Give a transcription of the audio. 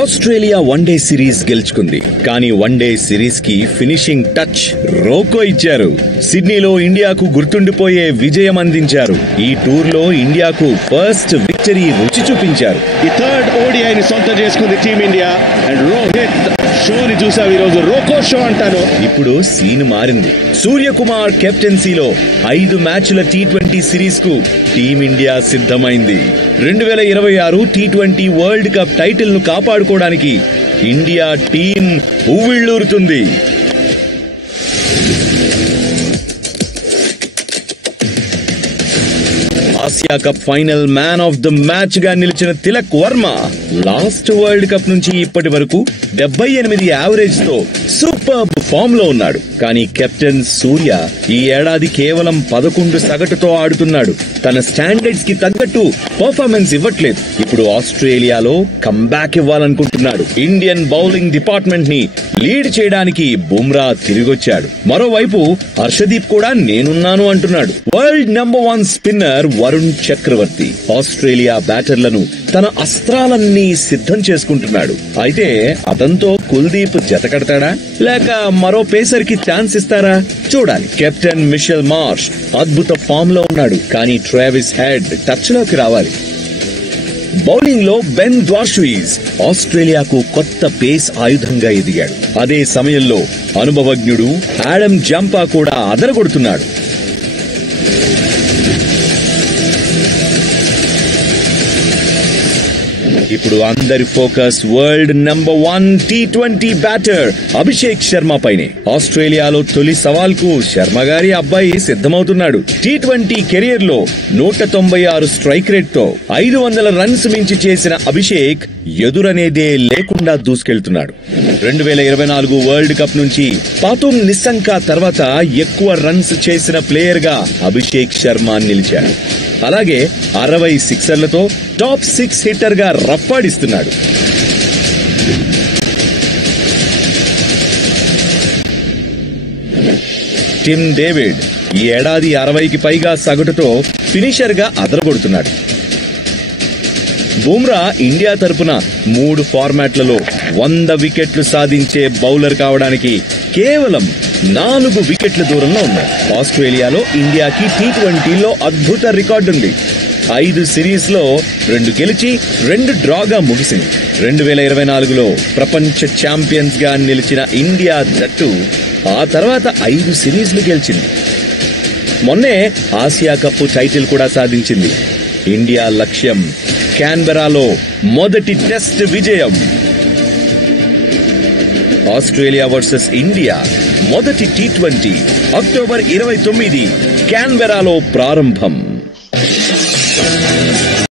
Australia one day series గెలుచుకుంది. కానీ one day series కి ఫినిషింగ్ టచ్ రోకో ఇచ్చారు. సిడ్నీలో ఇండియాకు గుర్తుండిపోయే విజయం అందించారు. ఈ టూర్ లో ఇండియాకు ఫస్ట్ విక్టరీ రుచి చూపించారు. ఈ థర్డ్ ఓడిఐని సొంతం చేసుకుంది టీమిండియా. అండ్ రోహిత్ షోని చూసావు, ఈ రోజు రోకో షో అంటాను. ఇప్పుడు సీన్ మారింది. సూర్యకుమార్ కెప్టెన్సీలో 5 మ్యాచ్ల T20 సిరీస్ కు టీమిండియా సిద్ధమైంది. 2026 T20 వరల్డ్ కప్ టైటిల్ ను కాపాడుకోవడానికి ఇండియా టీం ఉవ్విళ్లూరుతుంది. Asia cup final man of the match గా నిలిచిన Tilak Varma last world cup నుంచి ఇప్పటి వరకు 78 యావరేజ్ తో సూపర్ ఫామ్ లో ఉన్నాడు. కానీ కెప్టెన్ సూర్య ఈ ఏడాది కేవలం 11 సగటుతో ఆడుతున్నాడు. తన స్టాండర్డ్స్ కి తగ్గట్టు పర్ఫార్మెన్స్ ఇవ్వట్లేదు. ఇప్పుడు ఆస్ట్రేలియాలో కంబ్యాక్ ఇవ్వాలనుకుంటున్నాడు. ఇండియన్ బౌలింగ్ డిపార్ట్మెంట్ ని లీడ్ చేయడానికి బుమ్రా తిరిగొచ్చాడు. మరోవైపు హర్షదీప్ కూడా నేనున్నాను అంటున్నాడు. వరల్డ్ నెంబర్ 1 స్పిన్నర్ వరుణ్ చక్రవర్తి ఆస్ట్రేలియా బ్యాటర్లను తన అస్త్రాలన్నీ సిద్ధం చేసుకుంటున్నాడు. అయితే అతనితో కుల్దీప్ జతకడతాడా లేక మరో పేసర్ కి ఛాన్స్ ఇస్తారా చూడాలి. కెప్టెన్ మిషెల్ మార్ష్ అద్భుత ఫామ్ లో ఉన్నాడు. కానీ ట్రావిస్ హెడ్ టచ్ లోకి రావాలి. బౌలింగ్ లో బెన్ ద్వార్షుయిస్ ఆస్ట్రేలియాకు కొత్త పేస్ ఆయుధంగా ఎదిగాడు. అదే సమయంలో అనుభవజ్ఞుడు ఆడమ్ జంపా కూడా అదరగొడుతున్నాడు. ఇప్పుడు అందరి focus world number 1 T20 batter Abhishek Sharma పైనే. ఆస్ట్రేలియాలో తొలి సవాల్ కు శర్మ గారి అబ్బాయి సిద్ధమవుతున్నాడు. T20 కెరియర్ లో 196 స్ట్రైక్ రేట్ తో 500 రన్స్ మించి చేసిన అభిషేక్ ఎదురనేదే లేకుండా దూసుకెళ్తున్నాడు. 2024 వరల్డ్ కప్ నుంచి పాతుమ్ నిస్సంకా తర్వాత ఎక్కువ రన్స్ చేసిన ప్లేయర్ గా అభిషేక్ శర్మ నిలిచాడు. అలాగే 60 సిక్సర్లతో టాప్ 6 హిట్టర్ గా రప్పాడిస్తున్నాడు. టిమ్ డేవిడ్ ఈ ఏడాది 60కి పైగా సగటుతో ఫినిషర్ గా అదరగొడుతున్నాడు. బుమ్రా ఇండియా తరపున 3 ఫార్మాట్లలో 100 వికెట్లు సాధించే బౌలర్ కావడానికి కేవలం 4 వికెట్ల దూరంలో ఉన్నాడు. ఆస్ట్రేలియాలో ఇండియాకి T20లో అద్భుత రికార్డుంది. 5 సిరీస్ లో 2 గెలిచి 2 డ్రాగా ముగిసింది. 2024లో ప్రపంచ ఛాంపియన్స్ గా నిలిచిన ఇండియా జట్టు ఆ తర్వాత 5 సిరీస్లు గెలిచింది. మొన్నే ఆసియా కప్ టైటిల్ కూడా సాధించింది. ఇండియా లక్ష్యం క్యాన్బెరాలో మొదటి టెస్ట్ విజయం. ఆస్ట్రేలియా వర్సెస్ ఇండియా మొదటి T20 అక్టోబర్ 29 క్యాన్బెరాలో ప్రారంభం.